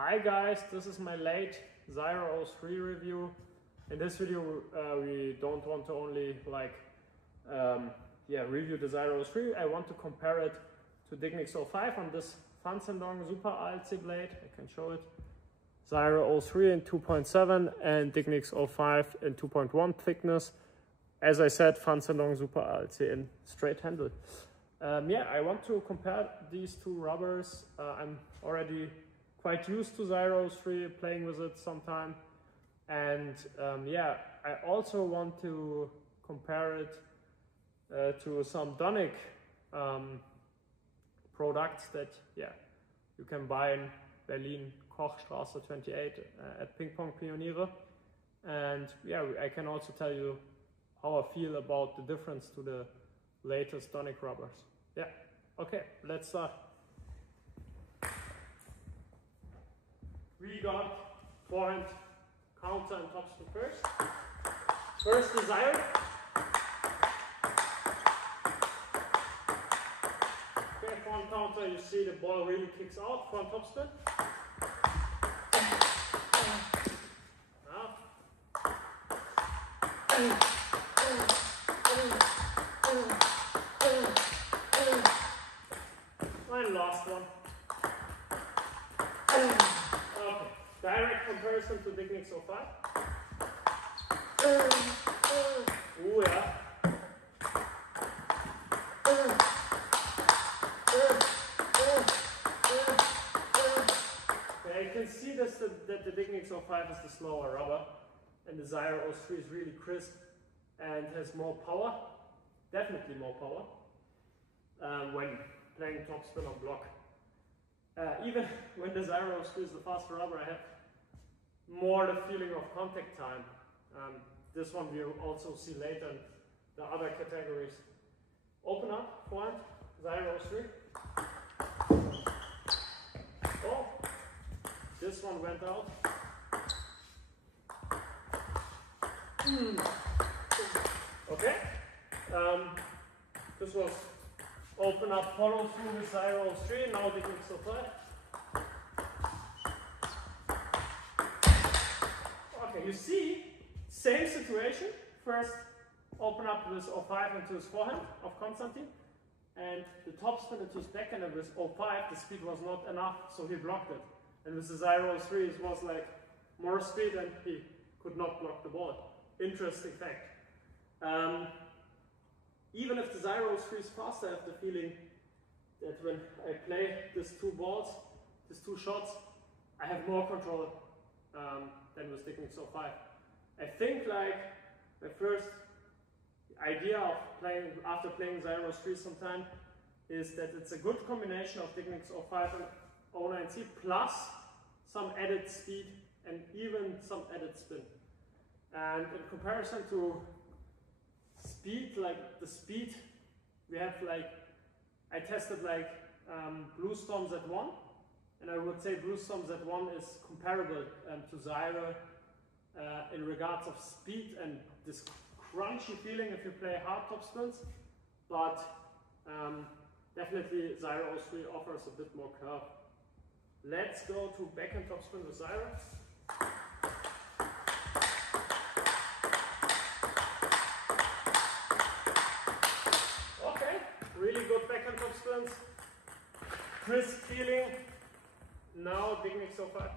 Hi guys, this is my late Zyre 03 review. In this video we don't want to only review the Zyre 03. I want to compare it to Dignics 05 on this Fanzendong Super ALC blade. I can show it. Zyre 03 in 2.7 and Dignics 05 in 2.1 thickness. As I said, Fanzendong Super ALC in straight handle. I want to compare these two rubbers. I'm already quite used to Zyre 03, playing with it sometime. And I also want to compare it to some Donic products that you can buy in Berlin, Kochstraße 28 at Pingponpioniere. And I can also tell you how I feel about the difference to the latest Donic rubbers. Okay, let's start. We got forehand, counter and topspin first. First the Zyre. Okay, forehand counter, you see the ball really kicks out, front topspin. And last one. Okay, direct comparison to Dignics 05. Ooh, yeah. Okay, you can see this, that the Dignics 05 is the slower rubber and the Zyre 03 is really crisp and has more power, definitely more power when playing topspin on block. Even when the Zyre 03 is the faster rubber, I have more the feeling of contact time. This one we'll also see later in the other categories. Open up, forehand, Zyre 03. Oh, this one went out. Okay, this was open up, follow through with Zyre 03, now Dignics 05. Okay, you see, same situation. First, open up with 05 into his forehand of Konstantin, and the topspin into his backhand, and with 05 the speed was not enough, so he blocked it. And with the Zyre 03 it was like more speed and he could not block the ball. Interesting fact. Even if the Zyre 03 is faster, I have the feeling that when I play these two balls, these two shots, I have more control than with Dignics 05. I think like my first idea of playing, after playing Zyre 03 sometime, is that it's a good combination of Dignics 05 and 09C plus some added speed and even some added spin. And in comparison to speed, like the speed, we have like, I tested like Blue Storm Z1, and I would say Blue Storm Z1 is comparable to Zyre in regards of speed and this crunchy feeling if you play hard topspins, but definitely Zyre 03 offers a bit more curve. Let's go to backhand topspin with Zyre. Really good backhand topspins, crisp feeling. Now Dignics 05.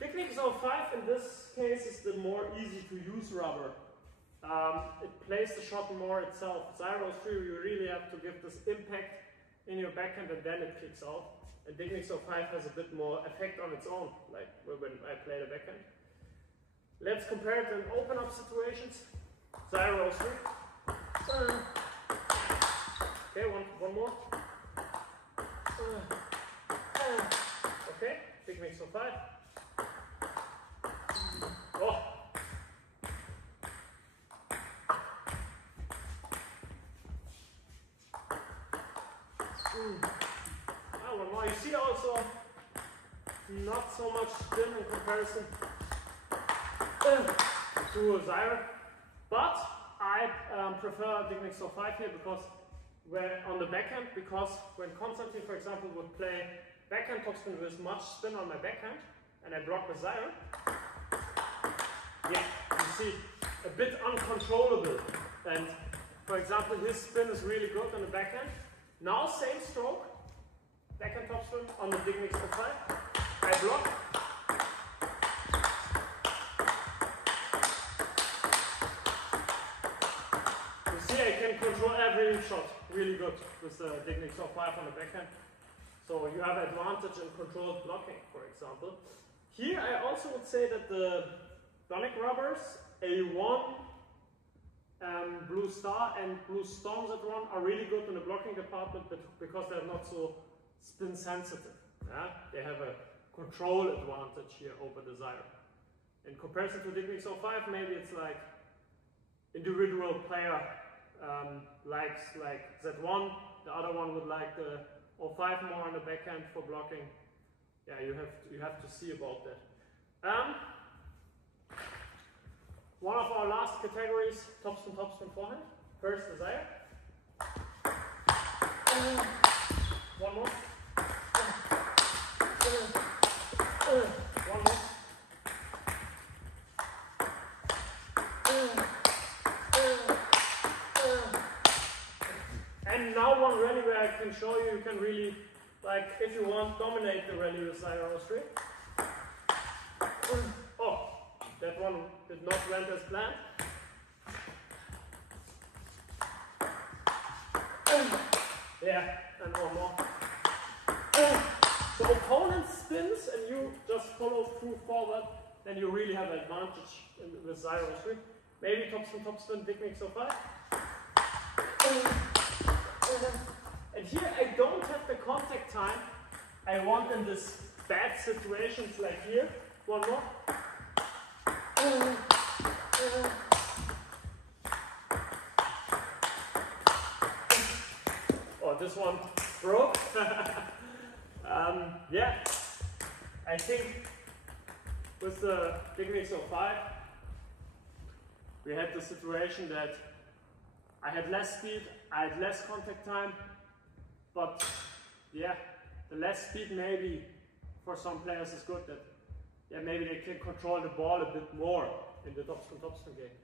Dignics 05 in this case is the more easy to use rubber. It plays the shot more itself. Zyre 03 you really have to give this impact in your backhand and then it kicks out. And Dignics 05 has a bit more effect on its own, like when I play the backhand. Let's compare it in open up situations. Zyre 03. Okay, one more. Okay, Dignics 05. Oh. One more. You see also not so much spin in comparison to Zyre. But I prefer Dignics 05 here because where on the backhand, because when Konstantin, for example, would play backhand topspin with much spin on my backhand, and I block with Zyre, yeah, you see, a bit uncontrollable. And for example, his spin is really good on the backhand. Now same stroke, backhand topspin on the Dignics 05. I block. You see, I can control every shot really good with the Dignics 05 on the backhand. So you have advantage in controlled blocking, for example. Here I also would say that the Donic rubbers, A1, Blue Star and Blue Storms at 1 are really good in the blocking department, but because they're not so spin sensitive. Yeah? They have a control advantage here over the Zyre. In comparison to Dignics 05, maybe it's like individual player likes like Z1, the other one would like the 05 more on the backhand for blocking. Yeah, you have to see about that. One of our last categories, topspin, topspin, forehand. First, the Zyre. One more. One more. And now one rally where I can show you, you can really, like, if you want, dominate the rally with Zyre 03. Oh, that one did not went as planned. Yeah, and one more. So opponent spins and you just follow through forward, then you really have an advantage with Zyre 03. Maybe topspin, Dignics 05. And here I don't have the contact time I want in this bad situations like here. One more. Oh, this one broke. Yeah, I think with the Dignics 05, we had the situation that I had less speed, I had less contact time, but yeah, the less speed maybe for some players is good, that yeah, maybe they can control the ball a bit more in the topspin game.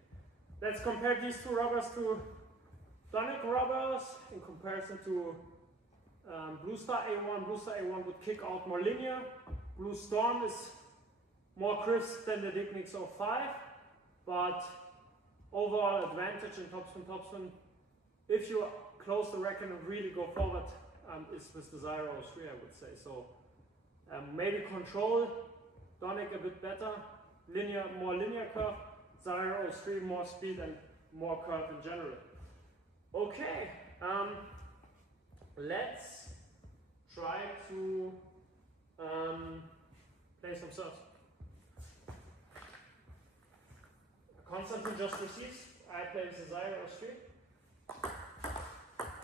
Let's compare these two rubbers to Donic rubbers in comparison to Blue Star A1. Blue Star A1 would kick out more linear. Blue Storm is more crisp than the Dignics 05, but overall advantage in topspin, if you close the racket and really go forward, is with the Zyre 03, I would say. So maybe control, Donic a bit better, more linear curve, Zyre 03 more speed and more curve in general. Okay, let's try to play some serves. Konstantin just receives. I play with the Zyre 03.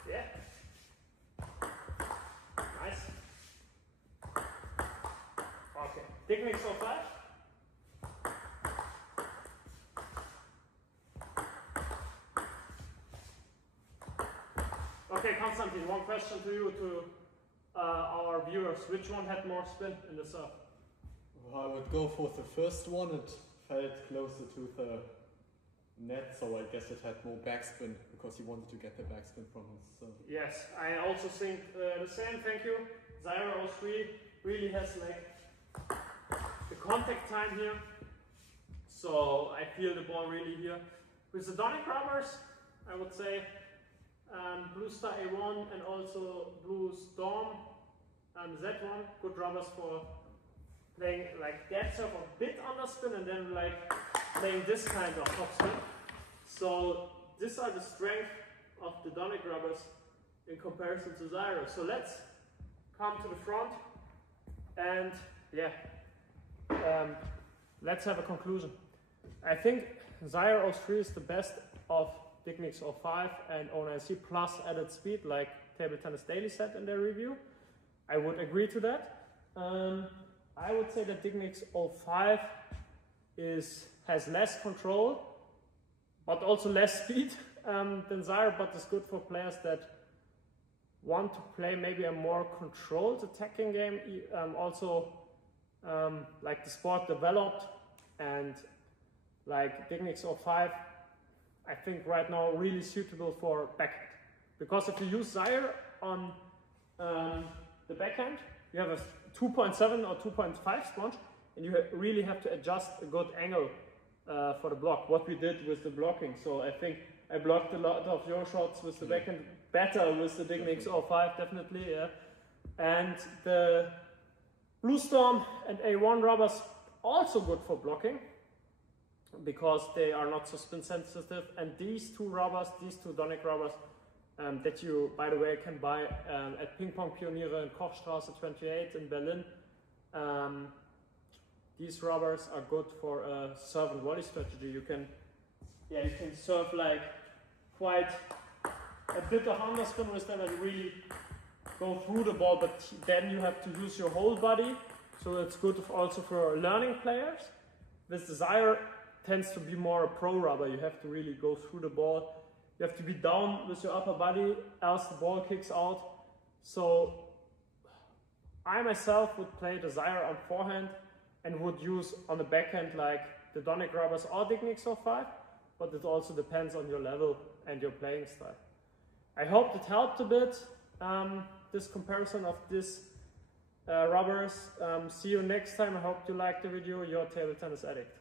Yeah. Nice. Okay. Dignics 05. Okay, Konstantin, one question to you, to our viewers. Which one had more spin in the serve? Well, I would go for the first one. It felt closer to the net, so I guess it had more backspin because he wanted to get the backspin from his serve. Yes, I also think the same, thank you. Zyre 03 really has like the contact time here, so I feel the ball really here. With the Donic rubbers, I would say Blue Star A1 and also Blue Storm Z1, good rubbers for playing like that serve a bit underspin and then like playing this kind of topspin. So these are the strength of the Donic rubbers in comparison to Zyre. So let's come to the front and yeah, let's have a conclusion. I think Zyre 03 is the best of Dignics 05 and 09C plus added speed, like Table Tennis Daily said in their review. I would agree to that. I would say that Dignics 05 has less control, but also less speed than Zyre, but is good for players that want to play maybe a more controlled attacking game, like the sport developed, and like Dignics 05, I think right now really suitable for backhand. Because if you use Zyre on the backhand, you have a 2.7 or 2.5 sponge, and you really have to adjust a good angle for the block, what we did with the blocking. So I think I blocked a lot of your shots with the backhand better with the Dignics 05, definitely, yeah. And the Blue Storm and A1 rubbers also good for blocking, because they are not so spin sensitive. And these two rubbers, these two Donic rubbers, that you, by the way, can buy at Pingponpioniere in Kochstraße 28 in Berlin. These rubbers are good for a serve and volley strategy. You can serve like quite a bit of underspin with them and really go through the ball, but then you have to use your whole body. So it's good also for learning players. With the Zyre, tends to be more a pro rubber. You have to really go through the ball. You have to be down with your upper body, else the ball kicks out. So I myself would play the Zyre on forehand and would use on the backhand like the Donic rubbers or Dignics 05, but it also depends on your level and your playing style. I hope it helped a bit, this comparison of these rubbers. See you next time. I hope you liked the video. Your Table Tennis Addict.